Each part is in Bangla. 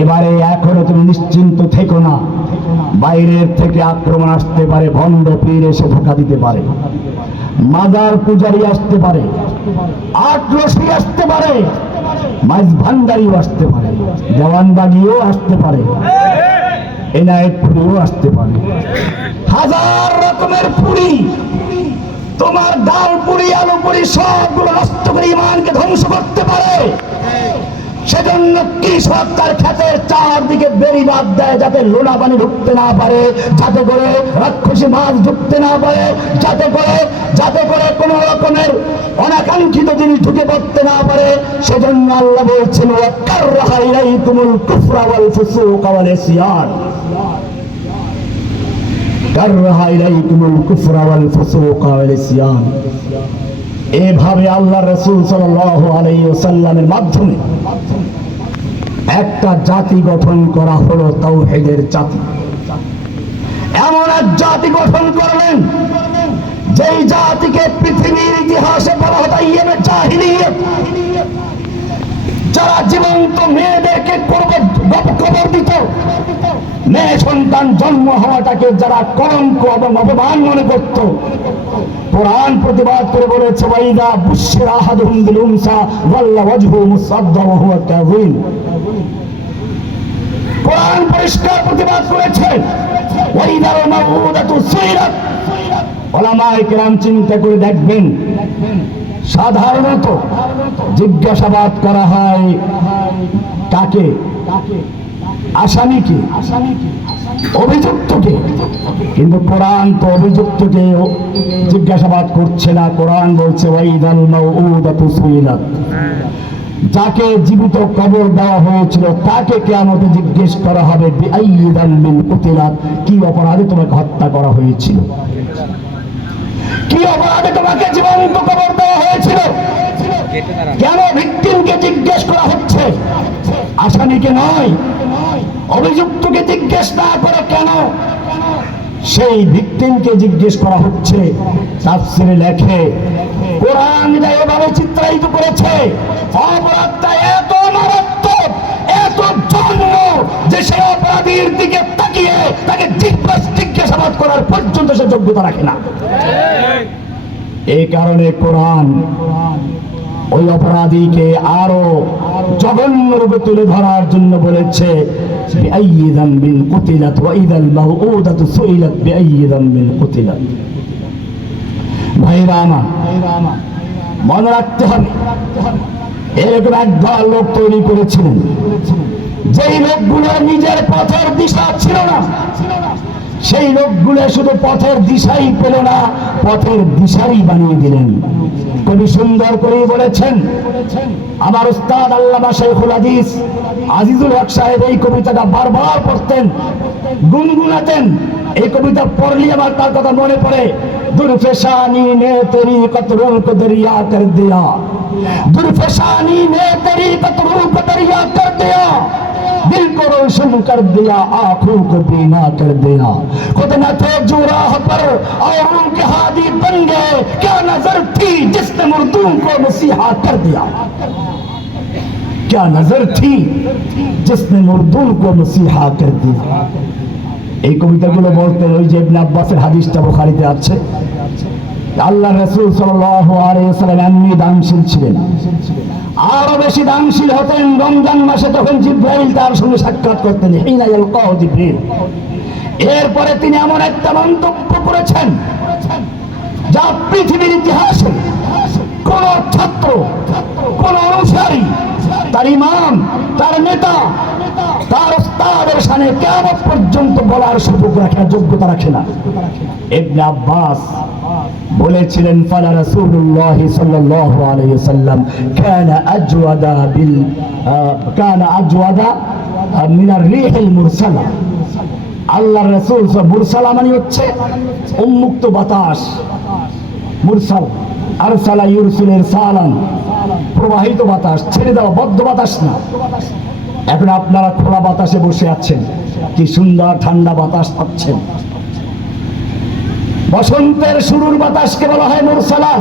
এবারে এখনও তুমি নিশ্চিন্ত থেকো না। বাইরের থেকে আক্রমণ আসতে পারে ভণ্ড পীর এসে ধোকা দিতে পারে। মাদার পূজারি আসতে পারে আটরসি আসতে পারে আসতে পারে আসতে পারে এনায়েত পুরিও আসতে পারে। হাজার রকমের পুরি তোমার ডাল, পুরি, আলু, পুরি সবগুলো নষ্ট করে ইমানকে ধ্বংস করতে পারে। সেজন্য কৃষক তার ক্ষেতের চারদিকে বেরি বাদ দেয় যাতে লোনা পানি ঢুকতে না পারে, যাতে করে রাক্ষসী মাছ ঢুকতে না পারে, যাতে করে যাতে করে কোনো রকমের অনাকাঙ্ক্ষিত জিনিস ঢুকে পড়তে না পারে, সেজন্য আল্লাহ বলছেন কুফরা ওয়াল ফুসুকা ওয়াল ইসয়ান। কাররাহা ইলাইকুমুল কুফরা ওয়াল ফুসুকা এভাবে আল্লাহ রসুল সাল্লাল্লাহু আলাইহি মাধ্যমে একটা জাতি গঠন করা হলো তাওহীদের জাতি। এমন এক জাতি গঠন করলেন, যেই জাতিকে পৃথিবীর ইতিহাসে বলা হতো ইয়েমে জাহিলিয়ত যারা জীবন্ত মেয়েদেরকে কবর দিত, মেয়ে সন্তান জন্ম হওয়াটাকে যারা কলঙ্ক এবং অপমান মনে করত, কোরআন প্রতিবাদ করে বলেছে, ওয়াইদা বুশরা আহাদুহুম বিল উনসা ওয়াল্লা কোরআন পরিষ্কার প্রতিবাদ করেছে সুইরাত ওলামায়ে কেরাম চিন্তা করে দেখবেন সাধারণত জিজ্ঞাসাবাদ করা হয় কাকে? আসামিকে? অভিযুক্তকে? কিন্তু কোরআন তো অভিযুক্তকে জিজ্ঞাসাবাদ করছে না। কোরআন বলছে যাকে জীবিত কবর দেওয়া হয়েছিল, তাকে কেয়ামতে জিজ্ঞেস করা হবে কি অপরাধে তোমাকে হত্যা করা হয়েছিল? কি অপরাধে তোমাকে জীবন্ত কবর দেওয়া হয়েছিল? কেন ভিকটিমকে জিজ্ঞেস করা হচ্ছে? আসামিকে নয়। অভিযুক্তকে জিজ্ঞেস না করে কেন? সেই ভিকটিমকে জিজ্ঞেস করা হচ্ছে। তাফসিরে লেখে, কোরআন যা এভাবে চিত্রায়িত করেছে, অপরাধটা এত মারাত্মক যে সে অপরাধীর দিকে তাকিয়ে তাকে জিজ্ঞাস জিজ্ঞাসাবাদ করার পর্যন্ত সে যোগ্যতা রাখে না। এই কারণে কোরআন ওই অপরাধীকে আরও জঘন্য রূপে তুলে ধরার জন্য বলেছে এরকম একদল লোক তৈরি করেছিলেন। যেই লোকগুলো নিজের পথের দিশা ছিল না, সেই লোকগুলো শুধু পথের দিশাই পেল না, পথের দিশাই বানিয়ে দিলেন। কবি সুন্দর করে বলেছেন, আমার উস্তাদ আল্লামা শেখুল আজিজ আজিজুল হক সাহেব এই কবিতাটা বারবার পড়তেন, গুনগুনাতেন। এই কবিতা পড়লি আমার তার কথা মনে পড়ে দুর্ফেশানি নে তেরি কতরুল কো দরিয়া কর দিয়া। দুর্ফেশানি নে তেরি কতরুল কো কর দিয়া। دل کو روشن کر دیا، آنکھوں کو بینا کر دیا خود نہ تھے جو راہ پر اور ان کے ہادی بن گئے۔ کیا نظر تھی جس نے مردوں کو مسیحا کر دیا؟ کیا نظر تھی جس نے مردوں کو مسیحا کر دیا؟ এই কবিতাগুলো বলতে ওই যে আব্বাসের হাদিসটা বোখারিতে আছে আল্লাহ রাসূল আলাইহি এমনি দানশীল ছিলেন। আরও বেশি দানশীল হতেন রমজান মাসে তখন জিব্রাইল তার সঙ্গে সাক্ষাৎ করতেন জিব্রাইল। এরপরে তিনি এমন একটা মন্তব্য করেছেন, যা পৃথিবীর ইতিহাসে কোন ছাত্র, কোন অনুসারী তার ইমাম, তার নেতা, তার ওস্তাদের সামনে কেমন পর্যন্ত বলার সুযোগ রাখে যোগ্যতা রাখে না। ইবনে আব্বাস বলেছিলেন, ফালা রাসূলুল্লাহ সাল্লাল্লাহু আলাইহি সাল্লাম কানা আজওয়াদা বিল কানা আজওয়াদা মিনার রিহিল মুরসালা। আল্লাহ রাসূল মুরসালা মানে হচ্ছে উন্মুক্ত বাতাস, মুরসাল, আরসালা ইউরসুলের সালাম। প্রবাহিত বাতাস, ছেড়ে দেওয়া বদ্ধ বাতাস না। এখন আপনারা খোলা বাতাসে বসে আছেন। কি সুন্দর ঠান্ডা বাতাস পাচ্ছেন। বসন্তের শুরুর বাতাসকে বলা হয় মুরসালা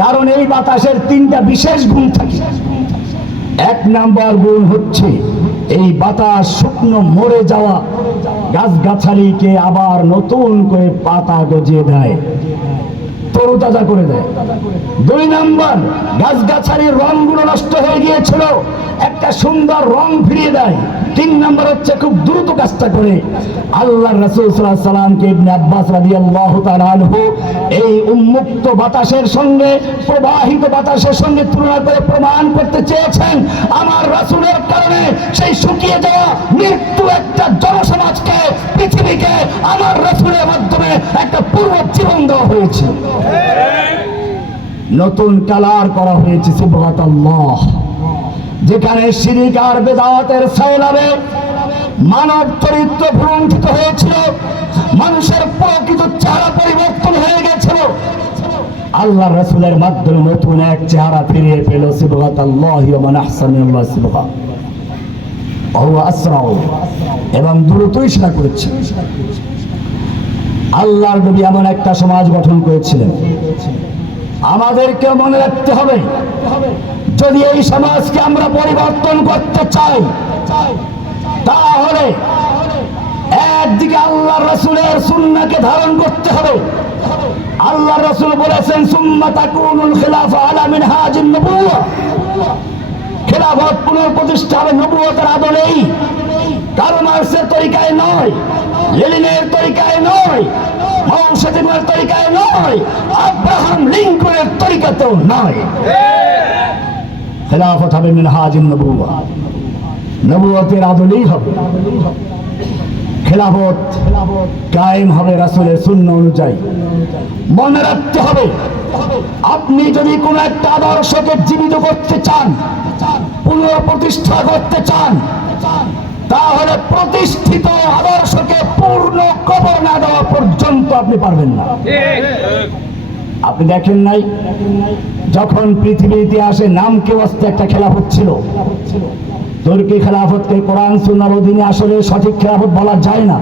কারণ এই বাতাসের তিনটা বিশেষ গুণ থাকে। এক নাম্বার গুণ হচ্ছে এই বাতাস শুকনো মরে যাওয়া। গাছগাছালিকে আবার নতুন করে পাতা গজিয়ে দেয়। তরুতাজা করে দেয়। দুই নাম্বার, গাছগাছালির রংগুলো নষ্ট হয়ে গিয়েছিল, একটা সুন্দর রং ফিরিয়ে দেয়। তিন নাম্বার হচ্ছে খুব দ্রুত কাজটা করে। আল্লাহ রসুল সাল্লাল্লাহু সাল্লামকে ইবনে আব্বাস রাদিয়াল্লাহু তাআলা এই উন্মুক্ত বাতাসের সঙ্গে, প্রবাহিত বাতাসের সঙ্গে তুলনা করে প্রমাণ করতে চেয়েছেন। আমার রাসূলের কারণে সেই শুকিয়ে যাওয়া মৃত্যু একটা জনসমাজকে, পৃথিবীকে, আমার রাসূলের মাধ্যমে একটা পূর্ব জীবন দেওয়া হয়েছে। নতুন কালার করা হয়েছে সিবহাত যেখানে শিরিক বেদাতের সাইলাবে মানব চরিত্র ভ্রুণ্ঠিত হয়েছিল, মানুষের প্রকৃত চেহারা পরিবর্তন হয়ে গেছিল। আল্লাহ রসুলের মাধ্যমে নতুন এক চেহারা ফিরিয়ে পেল সিবহাত আল্লাহ এবং দ্রুতই সেটা করেছে। আল্লাহর নবী এমন একটা সমাজ গঠন করেছিলেন। আমাদেরকে মনে রাখতে হবে, যদি এই সমাজকে আমরা পরিবর্তন করতে চাই, তাহলে একদিকে আল্লাহ রসুলের সুন্নাকে ধারণ করতে হবে। আল্লাহ রসুল বলেছেন, সুম্মা তাকুনুল খিলাফা আলা মিনহাজিন নবুওয়া। খেলাফত পুনঃপ্রতিষ্ঠা হবে নবুয়তের আদলেই, কারও মার্সের তরিকায় নয়। লেলিনের তরিকায় নয় মৌসেদিনের তরিকায় নয়, আব্রাহাম লিঙ্কনের তরিকাতেও নয়। খেলাফত হবে মিনহাজিন নবুয়া। নবুয়তের আদলেই হবে। খেলাফত কায়েম হবে রাসুলের শূন্য অনুযায়ী। মনে রাখতে হবে, আপনি যদি কোন একটা আদর্শকে জীবিত করতে চান, পুনঃপ্রতিষ্ঠা করতে চান তাহলে প্রতিষ্ঠিত আদর্শকে পূর্ণ কবর না দেওয়া পর্যন্ত আপনি পারবেন না। আপনি দেখেন নাই? যখন পৃথিবীর ইতিহাসে নাম আসতে একটা খেলাফত ছিল? তুর্কি খেলাফতকে কোরআন সুনার অধীনে আসলে সঠিক খেলাফত বলা যায় না।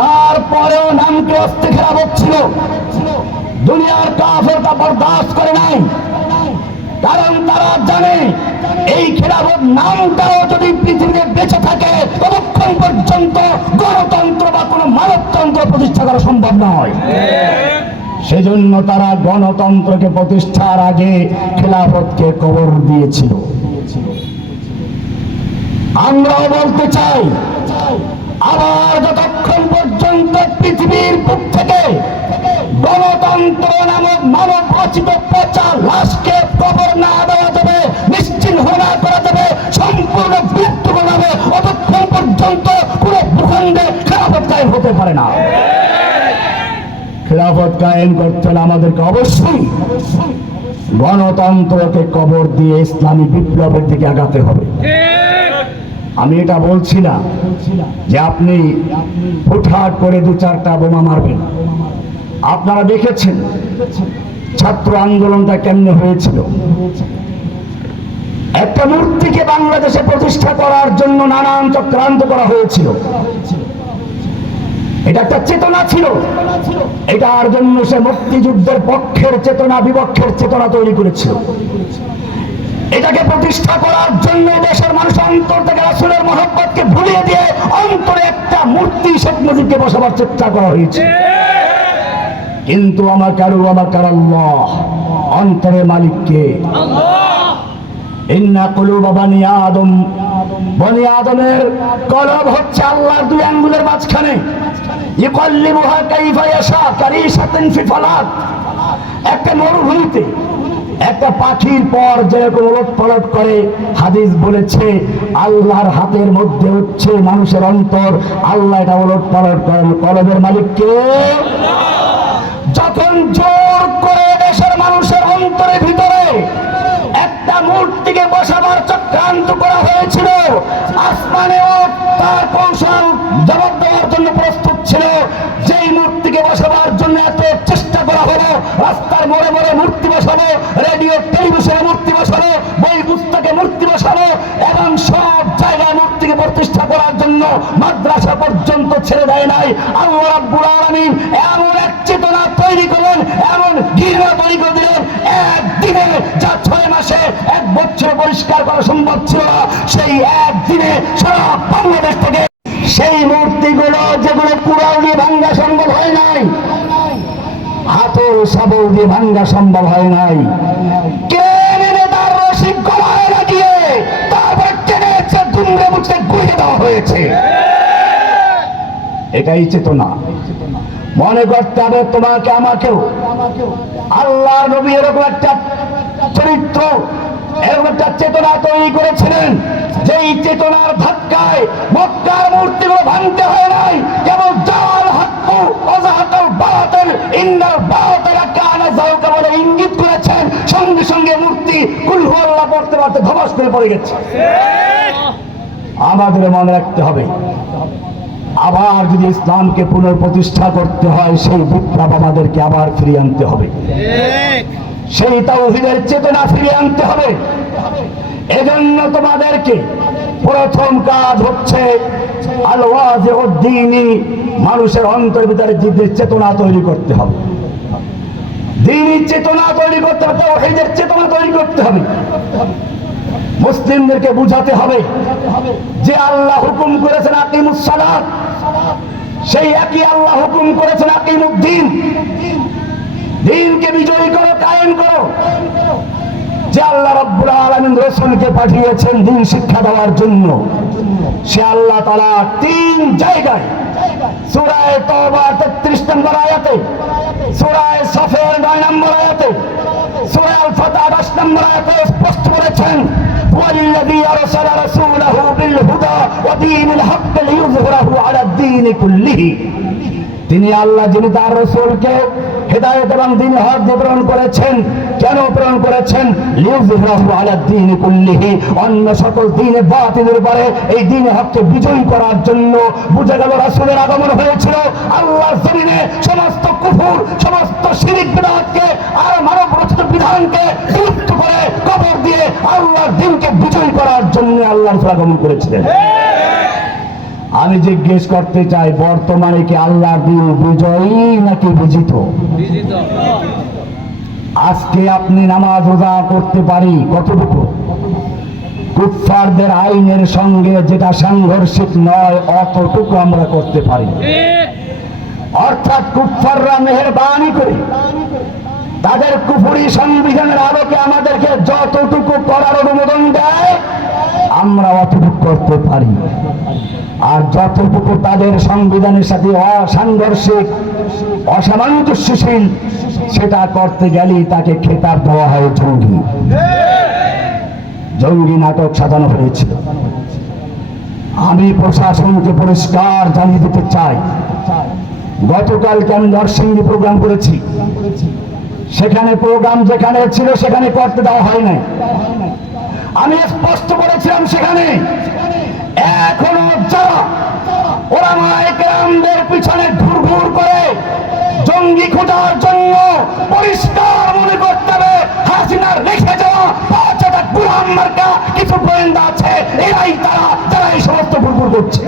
তারপরেও নামকে অস্তে খেলাফত ছিল? দুনিয়ার কাফের তা বরদাস্ত করে নাই। কারণ তারা জানে, এই খেলাফত নামটাও যদি পৃথিবীতে বেঁচে থাকে, ততক্ষণ পর্যন্ত গণতন্ত্র বা কোনো মানবতন্ত্র প্রতিষ্ঠা করা সম্ভব নয়। সেজন্য তারা গণতন্ত্রকে প্রতিষ্ঠার আগে খেলাফতকে কবর দিয়েছিল। আমরাও বলতে চাই, আবার যতক্ষণ পর্যন্ত পৃথিবীর বুক থেকে গণতন্ত্র নামক মানব রচিত পচা লাশকে কবর না দেওয়া যাবে, নিশ্চিহ্ন না করা যাবে, সম্পূর্ণ মৃত্যু হবে অতক্ষণ পর্যন্ত কোন ভূখণ্ডে খেলাফত কায়েম হতে পারে না। খেলাফত কায়েম করতে হলে আমাদেরকে অবশ্যই গণতন্ত্রকে কবর দিয়ে ইসলামী বিপ্লবের দিকে আগাতে হবে। আমি এটা বলছি না যে আপনি হুটহাট করে দু চারটা বোমা মারবেন। আপনারা দেখেছেন ছাত্র আন্দোলনটা কেমনে হয়েছিল? একটা মূর্তিকে বাংলাদেশে প্রতিষ্ঠা করার জন্য নানান চক্রান্ত করা হয়েছিল। এটা একটা চেতনা ছিল। এটার জন্য সে মুক্তিযুদ্ধের পক্ষের চেতনা, বিপক্ষের চেতনা তৈরি করেছিল। এটাকে প্রতিষ্ঠা করার জন্য দেশের মানুষ অন্তর থেকে রাসুলের মহব্বতকে ভুলিয়ে দিয়ে অন্তরে একটা মূর্তি শেখ মুজিবকে বসাবার চেষ্টা করা হয়েছে। কিন্তু আমার কারু আমার কারাল্লাহ অন্তরের মালিককে ইন্না কুলুবা বানি আদম। বনি আদমের কলব হচ্ছে আল্লাহর দুই আঙ্গুলের মাঝখানে। ইকাল্লিবুহা কাইফা ইয়াশা কারিশাতান ফি ফালাত একটা মরুভূমিতে একটা পাখির পর যেরকম ওলট পালট করে হাদিস বলেছে আল্লাহর হাতের মধ্যে হচ্ছে মানুষের অন্তর। আল্লাহ এটা ওলট পালট করেন। কলবের মালিককে যখন জোর করে দেশের মানুষের অন্তরের ভিতরে একটা মূর্তিকে বসাবার চক্রান্ত করা হয়েছিল আসমানেও তার কৌশল জবাব দেওয়ার জন্য প্রস্তুত ছিল। যেই মূর্তিকে বসাবার জন্য এত চেষ্টা করা হলো, রাস্তার মোড়ে মোড়ে মূর্তি বসানো রেডিও, টেলিভিশনে মূর্তি বসানো বই পুস্তকে মূর্তি বসানো এবং সব জায়গায় মূর্তিকে প্রতিষ্ঠা করার জন্য মাদ্রাসা পর্যন্ত ছেড়ে দেয় নাই। আল্লাহ রাব্বুল আলামিন এমন তৈরি করে দিলেন একদিনে যা ছয় মাসে এক বছর পরিষ্কার করা সম্ভব ছিল, সেই একদিনে সারা বাংলাদেশ থেকে সেই মূর্তিগুলো যেগুলো কুড়াউনি ভাঙ্গা সম্ভব হয় নাই হাতল সাবল দিয়ে ভাঙ্গা সম্ভব হয় নাই। কে মেনে তার রসিক গলায় লাগিয়ে তারপর টেনে দুমড়ে মুখে গুঁড়িয়ে দেওয়া হয়েছে? এটাই চেতনা। মনে করতে হবে তোমাকে, আমাকেও। আল্লাহ নবী এরকম একটা চরিত্র এরকম একটা চেতনা তৈরি করেছিলেন যেই চেতনার ধাক্কায় মক্কার মূর্তিগুলো ভাঙতে হয় নাই। কেবল জাল হাক্কু অজাহাকাল বাতিল ইন্নাল বাতিলা কানা যাউকা বলে ইঙ্গিত করেছেন। সঙ্গে সঙ্গে মূর্তি কুলহু আল্লাহ পড়তে পড়তে ধবাস করে পড়ে গেছে। আমাদের মনে রাখতে হবে আবার যদি ইসলামকে পুনঃপ্রতিষ্ঠা করতে হয়, সেই বিপ্লব আমাদেরকে আবার ফিরিয়ে আনতে হবে। সেই তাওহীদের চেতনা ফিরিয়ে আনতে হবে। এজন্য তোমাদেরকে প্রথম কাজ হচ্ছে মানুষের অন্তর ভিতরে জিদ্দের চেতনা তৈরি করতে হবে। দিনী চেতনা তৈরি করতে হবে, তাওহীদের চেতনা তৈরি করতে হবে। মুসলিমদেরকে বুঝাতে হবে যে আল্লাহ হুকুম করেছেন আকিমুস সালাত। সেই একই আল্লাহ হুকুম করেছেন আকিমুদ্দিন দিনকে বিজয়ী করো, কায়েম করো। যে আল্লাহ রব্বুল আলামিন রসুলকে পাঠিয়েছেন দিন শিক্ষা দেওয়ার জন্য। সে আল্লাহ তাআলা তিন জায়গায়, সূরায়ে তওবা 33 নম্বর আয়াতে, সূরায়ে সফের 9 নম্বর আয়াতে সূরা আল ফাতা 28 নম্বর আয়াতে স্পষ্ট করেছেন ওয়াল্লাযী আরসালা রাসূলাহু বিল হুদা ওয়া দীনিল হক লিইয়ুযহিরাহু আলা দ্বীনি কুল্লিহি। তিনি আল্লাহ যিনি তার রাসূলকে হেদায়ত এবং দিন হক দিয়ে প্রেরণ করেছেন, কেন প্রেরণ করেছেন? দ্বীন কুল্লিহি, অন্য সকল দিনে বাতিলের উপরে এই দিন হককে বিজয়ী করার জন্য বুঝে গেল রাসূলের আগমন হয়েছিল। আল্লাহর জমিনে সমস্ত কুফর, সমস্ত শিরিক বিদআতকে আর মানব রচিত বিধানকে বিলুপ্ত করে কবর দিয়ে আল্লাহর দিনকে বিজয়ী করার জন্য আল্লাহর আগমন করেছিলেন। আমি জিজ্ঞেস করতে চাই বর্তমানে কি আল্লাহ দিন বিজয়ী নাকি বিজিত। আজকে আপনি নামাজ রোজা করতে পারি কতটুকু? কুফফারদের আইনের সঙ্গে যেটা সাংঘর্ষিক নয় অতটুকু আমরা করতে পারি। অর্থাৎ কুফফাররা মেহরবানি করে। তাদের কুফুরি সংবিধানের আলোকে আমাদেরকে যতটুকু করার অনুমোদন দেয় আমরা অতটুকু করতে পারি। আর যতটুকু তাদের সংবিধানের সাথে অসাংঘর্ষিক অসামঞ্জস্যশীল সেটা করতে গেলেই তাকে খেতাব দেওয়া হয় জঙ্গি। জঙ্গি নাটক সাজানো হয়েছে। আমি প্রশাসনকে পরিষ্কার জানিয়ে দিতে চাই। গতকালকে আমি নরসিংদী প্রোগ্রাম করেছি। সেখানে প্রোগ্রাম যেখানে ছিল সেখানে করতে দেওয়া হয় নাই। আমি স্পষ্ট করেছিলাম সেখানে, এখনও যারা ওরা মায়েকেরামদের পিছনে ঘুর ঘুর করে জঙ্গি খোঁজার জন্য পরিষ্কার মনে করতে হবে, হাসিনার রেখে যাওয়া পাঁচ কিছু গোয়েন্দা আছে, এরাই তারা, যারা এই সমস্ত ঘুরঘুর করছে।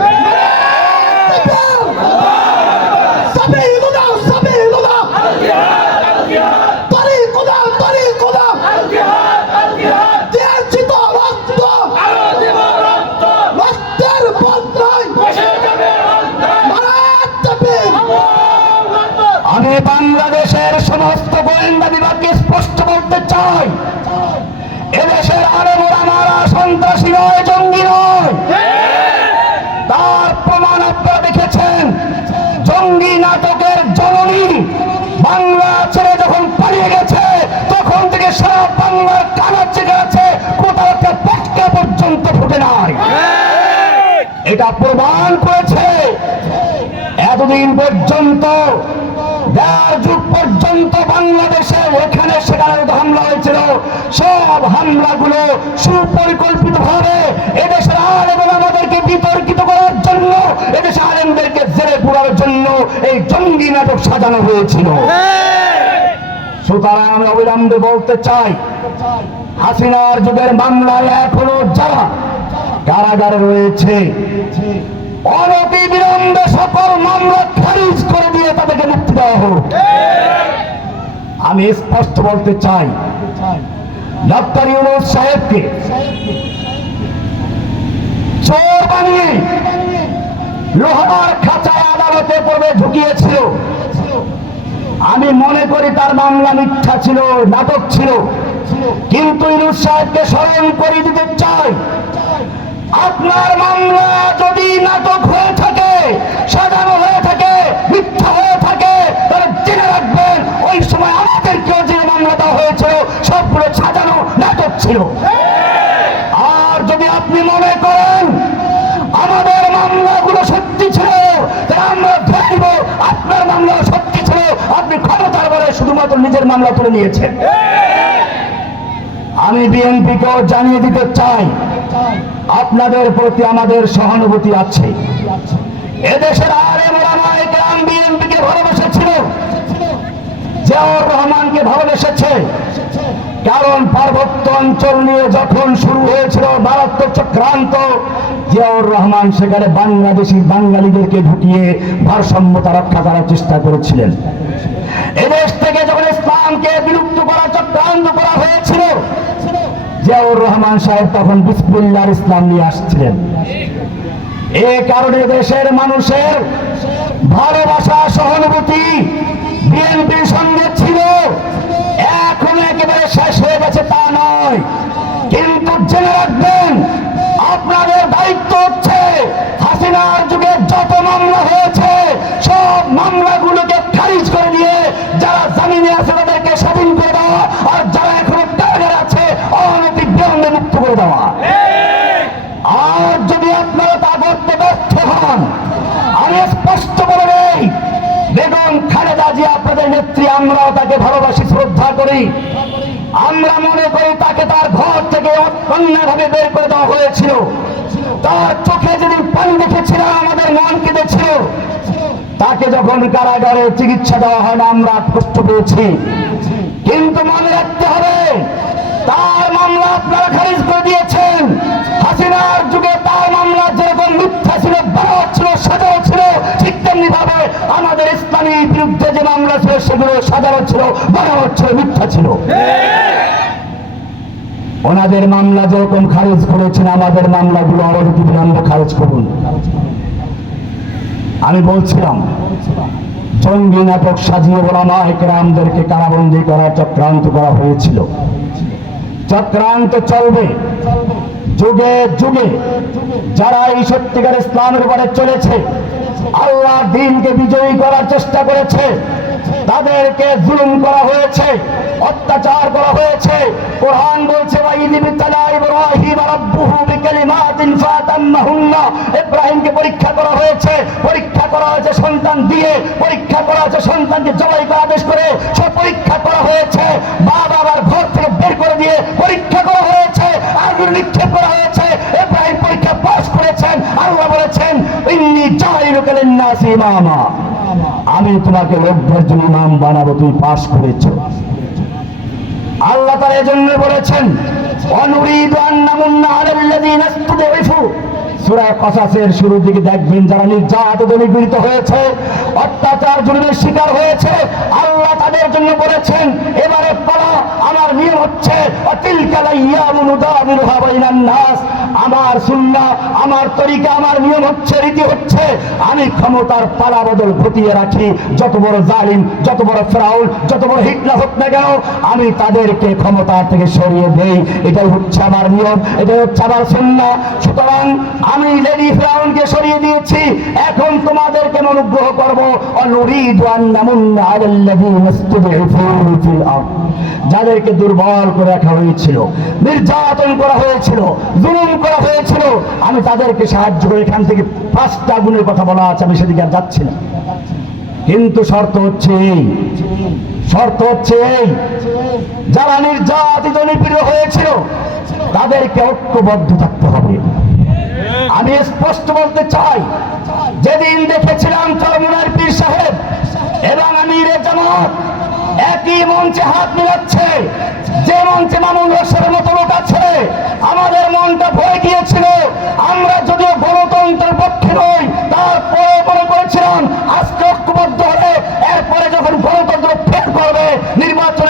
এটা প্রমাণ করেছে। এতদিন পর্যন্ত যুগ পর্যন্ত বাংলাদেশে এখানে সেখানে হামলা হয়েছিল, সব হামলাগুলো সুপরিকল্পিত ভাবে এদেশের আলেম আমাদেরকে বিতর্কিত করার জন্য, এদেশের আলেমদেরকে জেলে পুরার জন্য এই জঙ্গি নাটক সাজানো হয়েছিল। সুতরাং আমি অবিলম্বে বলতে চাই, হাসিনার যুগের মামলায় এখনও যারা কারাগারে রয়েছে। অনতি বিলম্বে সকল মামলা খারিজ করে দিয়ে তাদেরকে মুক্তি দেওয়া হোক আমি স্পষ্ট বলতে চাই ডক্টর ইউনুস সাহেবকে চোর বানিয়ে লোহার খাঁচায় আদালতে পড়ে ঢুকিয়েছিল। আমি মনে করি তার মামলা মিথ্যা ছিল, নাটক ছিল। কিন্তু ইউনুস সাহেবকে স্মরণ করে দিতে চাই আপনার মামলা যদি নাটক হয়ে থাকে, সাজানো হয়ে থাকে, মিথ্যা হয়ে থাকে, তাহলে জেনে রাখবেন, ওই সময় আমাদেরকেও যে মামলা দেওয়া হয়েছিল, সবগুলো সাজানো নাটক ছিল। আর যদি আপনি মনে করেন আমাদের মামলাগুলো সত্যি ছিল, তাহলে আমরা ধরব আপনার মামলা সত্যি ছিল, আপনি ক্ষমতার বলে শুধুমাত্র নিজের মামলা তুলে নিয়েছেন। আমি বিএনপিকেও জানিয়ে দিতে চাই, আপনাদের প্রতি আমাদের সহানুভূতি আছে। এদেশের আরে গ্রাম বিএনপিকে ভালোবেসেছিল, জিয়াউর রহমানকে ভালোবেসেছে। কারণ পার্বত্য অঞ্চল নিয়ে যখন শুরু হয়েছিল মারাত্মক চক্রান্ত, জিয়াউর রহমান সেখানে বাংলাদেশি বাঙালিদেরকে ঢুকিয়ে ভারসাম্যতা রক্ষা করার চেষ্টা করেছিলেন। এদেশ থেকে যখন ইসলামকে বিলুপ্ত করার চক্রান্ত করা হয়েছিল জিয়াউর রহমান সাহেব তখন বিসমিল্লার ইসলাম নিয়ে আসছিলেন। এ কারণে দেশের মানুষের ভালোবাসা, সহানুভূতি বিএনপির সঙ্গে ছিল। এখন একেবারে শেষ হয়ে গেছে তা নয়। কিন্তু জেনে রাখবেন, আপনাদের দায়িত্ব হচ্ছে হাসিনার যুগে যত মামলা হয়েছে, সব মামলাগুলোকে খারিজ করে দিয়ে যারা জামিনে আছে তাদেরকে স্বাধীন করে দেওয়া আর যারা এখনও কারাগারে আছে অনতি বিলম্বে মুক্ত করে দেওয়া। আর যদি আপনারা তা করতে ব্যর্থ হন আমি স্পষ্ট বলে নেই, বেগম খালেদা জিয়া আপনাদের নেত্রী, আমরাও তাকে ভালোবাসি, শ্রদ্ধা করি। আমরা মনে করি তাকে তার ঘর থেকে অন্যভাবে বের করে দেওয়া হয়েছিল। তার চোখে যেদিন পানি দেখেছিলাম, আমাদের মন কেঁদেছিল। তাকে যখন কারাগারে চিকিৎসা দেওয়া হয় না, আমরা কষ্ট পেয়েছি। কিন্তু মনে রাখতে হবে তার মামলা আপনারা খারিজ করে দিয়েছেন। হাসিনার যুগে তার মামলা যেরকম মিথ্যা ছিল বাড়াও ছিল সাজাও ছিল, ঠিক তেমনি ভাবে আমাদের ইসলামী বিরুদ্ধে যে মামলা ছিল, সেগুলো সাজানো ছিল বাড়াও ছিল, মিথ্যা ছিল। ওনাদের মামলা যেরকম খারিজ করেছেন, আমাদের মামলাগুলো অনতি বিলম্বে খারিজ করুন। আমি বলছিলাম, জঙ্গি নাটক সাজিয়ে ওলামা একরামদেরকে কারাবন্দি করার চক্রান্ত করা হয়েছিল। চক্রান্ত চলবে। যুগে যুগে যারা এই সত্যিকার ইসলামের উপরে চলেছে আল্লাহ দিনকে বিজয়ী করার চেষ্টা করেছে, তাদেরকে জুলুম করা হয়েছে। অত্যাচার করা হয়েছে। কোরআন বলছে ইব্রাহিমকে পরীক্ষা করা হয়েছে। পরীক্ষা করা হয়েছে সন্তান দিয়ে। পরীক্ষা করা হয়েছে সন্তানকে জবাই করা আদেশ করে। সে পরীক্ষা করা হয়েছে। বাবা আবার ঘর থেকে বের করে দিয়ে পরীক্ষা করা হয়েছে। আগুন নিক্ষেপ করা হয়েছে। ইব্রাহিম পরীক্ষা পাস করেছেন। আল্লাহ বলেছেন, ইন্নি জাইলুকা লিন-নাসি ইমামা। আমি তোমাকে লোকদের জন্য ইমাম বানাবো, তুমি পাশ করেছ। এজন্য বলেছেন অনুরিদু আন্নামুন্না আলাল্লাযীনা ইসতুদঈফু সূরা কসাসের দিকে দেখবেন যারা নিপীড়িত হয়েছে, অত্যাচার জুলুমের শিকার হয়েছে, আল্লাহ তাদের জন্য বলেছেন, এবারে পালা, আমার নিয়ম হচ্ছে আমার সুন্নাহ, আমার তরিকা, আমার নিয়ম হচ্ছে, রীতি হচ্ছে, আমি ক্ষমতার পালা বদল ঘটিয়ে রাখি, যত বড় জালিম, যত বড় ফেরাউল যত বড় হোক না কেন, আমি তাদেরকে ক্ষমতা থেকে সরিয়ে দেই। এটাই হচ্ছে আমার নিয়ম, এটাই হচ্ছে আমার সুন্নাহ। সুতরাং আমি লেডি ফেরাউনকে সরিয়ে দিয়েছি। এখন তোমাদেরকে অনুগ্রহ করব যাদেরকে দুর্বল করে রাখা হয়েছিল, নির্যাতন করা হয়েছিল, জুলুম করা হয়েছিল, আমি তাদেরকে সাহায্য করে এখান থেকে পাঁচটা গুণের কথা বলা আছে, আমি সেদিকে আর যাচ্ছি না। কিন্তু শর্ত হচ্ছে এই, শর্ত হচ্ছে এই, যারা নির্যাতিত নিপীড়িত হয়েছিল, তাদেরকে ঐক্যবদ্ধ থাকতে হবে। আমি স্পষ্ট বলতে চাই, যেদিন দেখেছিলাম চরমুনার পীর সাহেব এবং আমিরের জামাত একই মঞ্চে হাত মিলাচ্ছে। যে মঞ্চে মামুন রসের মতো লোক আছে, আমাদের মনটা ভয় গিয়েছিল। আমরা যদিও গণতন্ত্রের পক্ষে নই তারপরে মনে করেছিলাম, আজকে ঐক্যবদ্ধ হলে এরপরে যখন গণতন্ত্র ফের করবে, নির্বাচন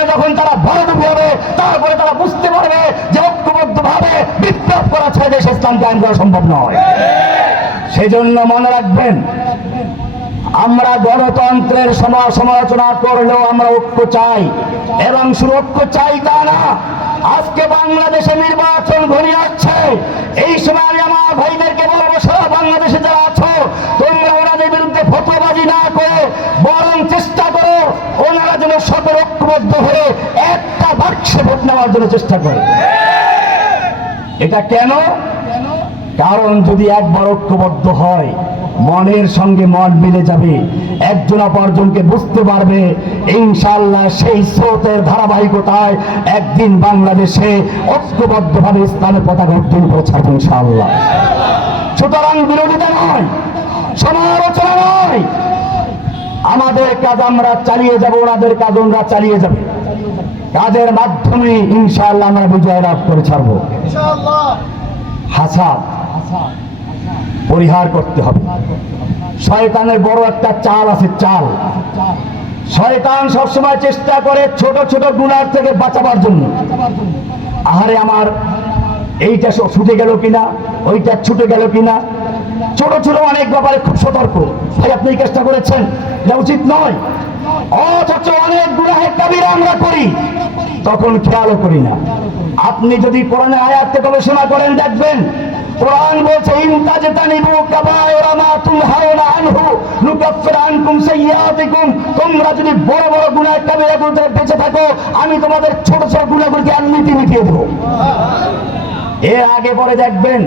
তারপরে তারা বুঝতে পারবে যে ঐক্যবদ্ধ ভাবে বিপ্লব করা ছাড়া দেশ ইসলাম কায়েম করা সম্ভব নয়। সেজন্য মনে রাখবেন আমরা গণতন্ত্রের সমা- সমালোচনা করলেও আমরা ঐক্য চাই। এবং শুধু ঐক্য চাই তা না, আজকে বাংলাদেশে নির্বাচন ঘনিয়ে আসছে। এই সময় আমি আমার ভাইদেরকে বলব, সারা বাংলাদেশে যারা আছো, তোমরা ওনাদের বিরুদ্ধে ফটোবাজি না করে, বরং চেষ্টা করো, ওনারা যেন সকল ঐক্যবদ্ধ হয়ে একটা বাক্সে ভোট নেওয়ার জন্য চেষ্টা করে। এটা কেন? কারণ যদি একবার ঐক্যবদ্ধ হয় মনের সঙ্গে মন মিলে যাবে। একজন অপরজনকে বুঝতে পারবে ইনশাল্লাহ সেই স্রোতের ধারাবাহিকতায় একদিন বাংলাদেশে ঐক্যবদ্ধভাবে স্থানে পতাকা উত্তোলন করে ছাড়বে ইনশাল্লাহ সুতরাং বিরোধিতা নয় সমালোচনা নয়। আমাদের কাজ আমরা চালিয়ে যাব ওনাদের কাজ ওনারা চালিয়ে যাবে। কাজের মাধ্যমে ইনশাআল্লাহ আমরা বিজয় লাভ করে ছাড়বো। হাসাদ। পরিহার করতে হবে। শয়তানের বড় একটা চাল আছে চাল। শয়তান সবসময় চেষ্টা করে ছোট ছোট গুণার থেকে বাঁচাবার জন্য। আহারে আমার এইটা ছুটে গেল কিনা? ওইটা ছুটে গেল কিনা? ছোট ছোট অনেক ব্যাপারে খুব সতর্ক। ভাই, আপনি এই কাজটা করেছেন? এটা উচিত নয়। অথচ অনেক গুণাহের কাবিরা আমরা করি। তখন খেয়ালও করি না। আপনি যদি কোরআনে আয়াতকে গবেষণা করেন, দেখবেন কোরআন বলছে ইনতাজতানিবু কাবায়রা মা তুনহাউনা আনহু নুকাফির আনকুম সাইয়্যাতিকুম। তোমরা যদি বড় বড় গুনাহ কাবিরাগুলো থেকে বেঁচে থাকো, আমি তোমাদের ছোট ছোট গুনাহগুলোকে আমি মিটিয়ে দেবো। এর আগে পরে দেখবেন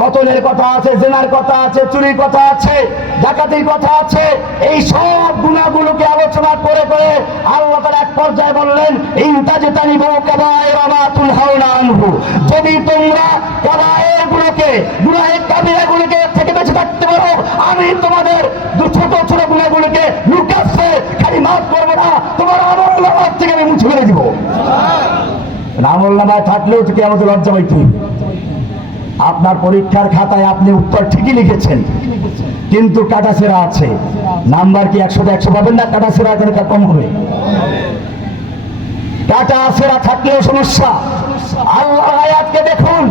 কতলের কথা আছে জেনার কথা আছে চুরির কথা আছে ডাকাতির কথা আছে এই সব গুণাগুলোকে আলোচনা করে করে আল্লাহ তাআলা এক পর্যায়ে বললেন ইনতাজতানিবু কাবায়রা মা তুনহাউনা আনহু। যদি তোমরা কাবায়ের গুলোকে গুনাহের কাবিরাগুলোকে থেকে বেঁচে থাকতে পারো আমি তোমাদের ছোট ছোট গুণাগুলোকে লুকাচ্ছে খালি মাফ করব না তোমার আমল নামাজ থেকে আমি মুছে ফেলে দিব। আমল নামায় থাকলেও থেকে আমাদের লজ্জা পাইতে। আপনার পরীক্ষার খাতায় আপনি উত্তর ঠিকই লিখেছেন। কিন্তু কাটাছেরা আছে। নাম্বার কি একশোতে একশো পাবেন না? কাটাছেরা এখানে কম হবে? কাটা সেরা থাকলেও সমস্যা। আল্লাহ আয়াতকে দেখুন।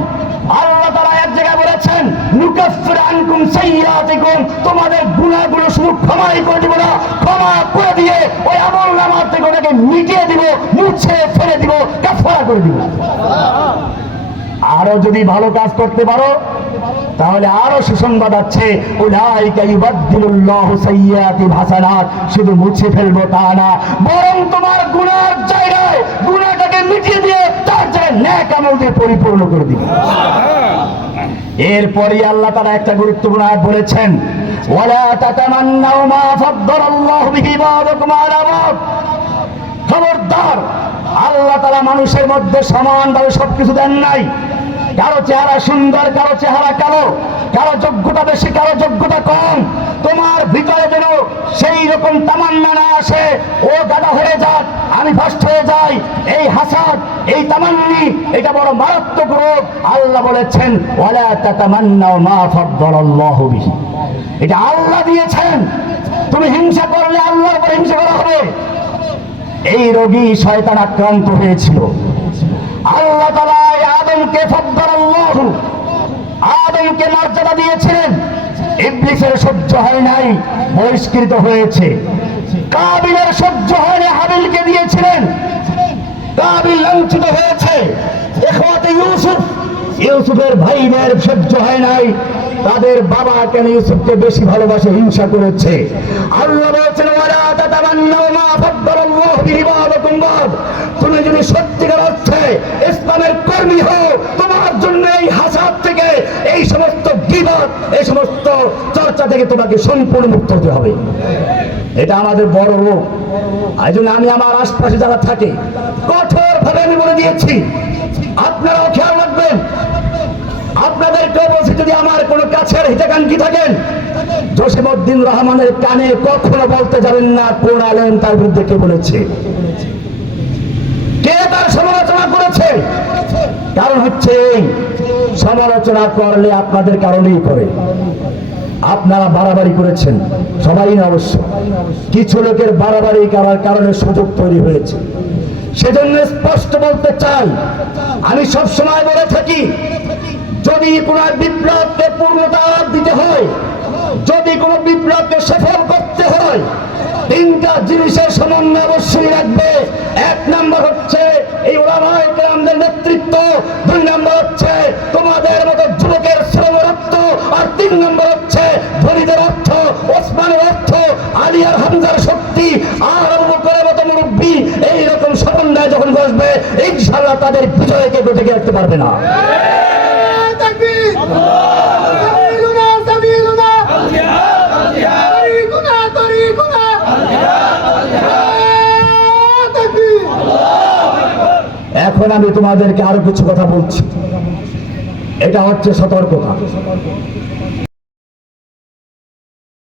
আল্লাহ তারা এক জায়গায় বলেছেন নুকাফির আনকুম সাইয়্যাতিকুম। তোমাদের গুনাহগুলো শুধু ক্ষমাই করে দিব না, ক্ষমা করে দিয়ে ওই আমল নামার থেকে ওটাকে মিটিয়ে দিব, মুছে ফেলে দিব কাফারা করে দিব। আরও যদি ভালো কাজ করতে পারো, তাহলে আরও সুসংবাদ আছে। শুধু মুছে ফেলব তা না, বরং তোমার গুনার জায়গায় গুনাহটাকে মিটিয়ে দিয়ে তার জায়গায় আমল দিয়ে পরিপূর্ণ করে দিবে। এরপরই আল্লাহ তারা একটা গুরুত্বপূর্ণ আয়াত বলেছেন খবরদার আল্লাহ তালা মানুষের মধ্যে সমানভাবে সবকিছু দেন নাই। কারও চেহারা সুন্দর, কারও চেহারা কালো, কারও যোগ্যতা বেশি, কারও যোগ্যতা কম। তোমার ভিতরে যেন সেই রকম তামান্না না আসে, ও গাদা হয়ে যাক, আমি ফার্স্ট হয়ে যাই, এই হাসাদ, এই তামান্নি, এটা বড় মারাত্মক রোগ। আল্লাহ বলেছেন, ওয়ালা তাতামান্নাও মা ফাদ্দালাল্লাহু এটা আল্লাহ দিয়েছেন। তুমি হিংসা করলে আল্লাহর উপর হিংসা করা হবে। এই রোগী শয়তান আক্রান্ত হয়েছিল। আল্লাহ তালা আদমকে ফদ্দারাল্লাহু আদমকে মর্যাদা দিয়েছিলেন। ইবলিসের সহ্য হয় নাই, বহিষ্কৃত হয়েছে। কাবিলের সহ্য হয়নি, হাবিলকে দিয়েছিলেন। কাবিল লাঞ্ছিত হয়েছে। ইউসুফ, ইউসুফের ভাইদের সহ্য হয় নাই। তাদের বাবা কেন ইউসুফকে বেশি ভালোবাসে, হিংসা করেছে? আল্লাহ বলছেন তুমি যদি সত্যিকার অর্থে ইসলামের কর্মী হও, তোমার জন্য এই হাসাদ থেকে এই সমস্ত গীবত এই সমস্ত চর্চা থেকে তোমাকে সম্পূর্ণ মুক্ত হতে হবে। এটা আমাদের বড় রোগ। এই জন্য আমি আমার আশপাশে যারা থাকে কঠোর ভাবে আমি বলে দিয়েছি, আপনারাও খেয়াল রাখবেন আপনাদেরকেও বলছি যদি আমার কোনো কাছের হিতাকাঙ্ক্ষী থাকেন, জসিমউদ্দিন রহমানের কানে কখনো বলতে যাবেন না, কোন আলেম তার বিরুদ্ধে কে বলেছে? কে তার সমালোচনা করেছে? কারণ হচ্ছে সমালোচনা করলে আপনাদের কারণেই করে। আপনারা বাড়াবাড়ি করেছেন, সবাই না অবশ্য। কিছু লোকের বাড়াবাড়ি করার কারণে সুযোগ তৈরি হয়েছে। সেজন্য স্পষ্ট বলতে চাই, আমি সব সময় বলে থাকি যদি কোন বিপ্লবকে পূর্ণতা দিতে হয়, যদি কোন বিপ্লবকে সফল করতে হয়, তিনটা জিনিসের সমন্বয় অবশ্যই রাখবে। এক নম্বর হচ্ছে এই ওলামায় নেতৃত্ব, দুই নম্বর হচ্ছে তোমাদের মতো যুবকের শ্রম রক্ত আর তিন নম্বর হচ্ছে ধনীদের অর্থ, ওসমানের অর্থ আলিয়ার হামজার শক্তি, আর আবু বকরের মতো মুরব্বী, এইরকম সমন্বয় যখন বসবে, ইনশাআল্লাহ তাদের বিজয়কে ঘটে রাখতে পারবে না। এখন আমি তোমাদেরকে আরও কিছু কথা বলছি। এটা হচ্ছে সতর্কতা।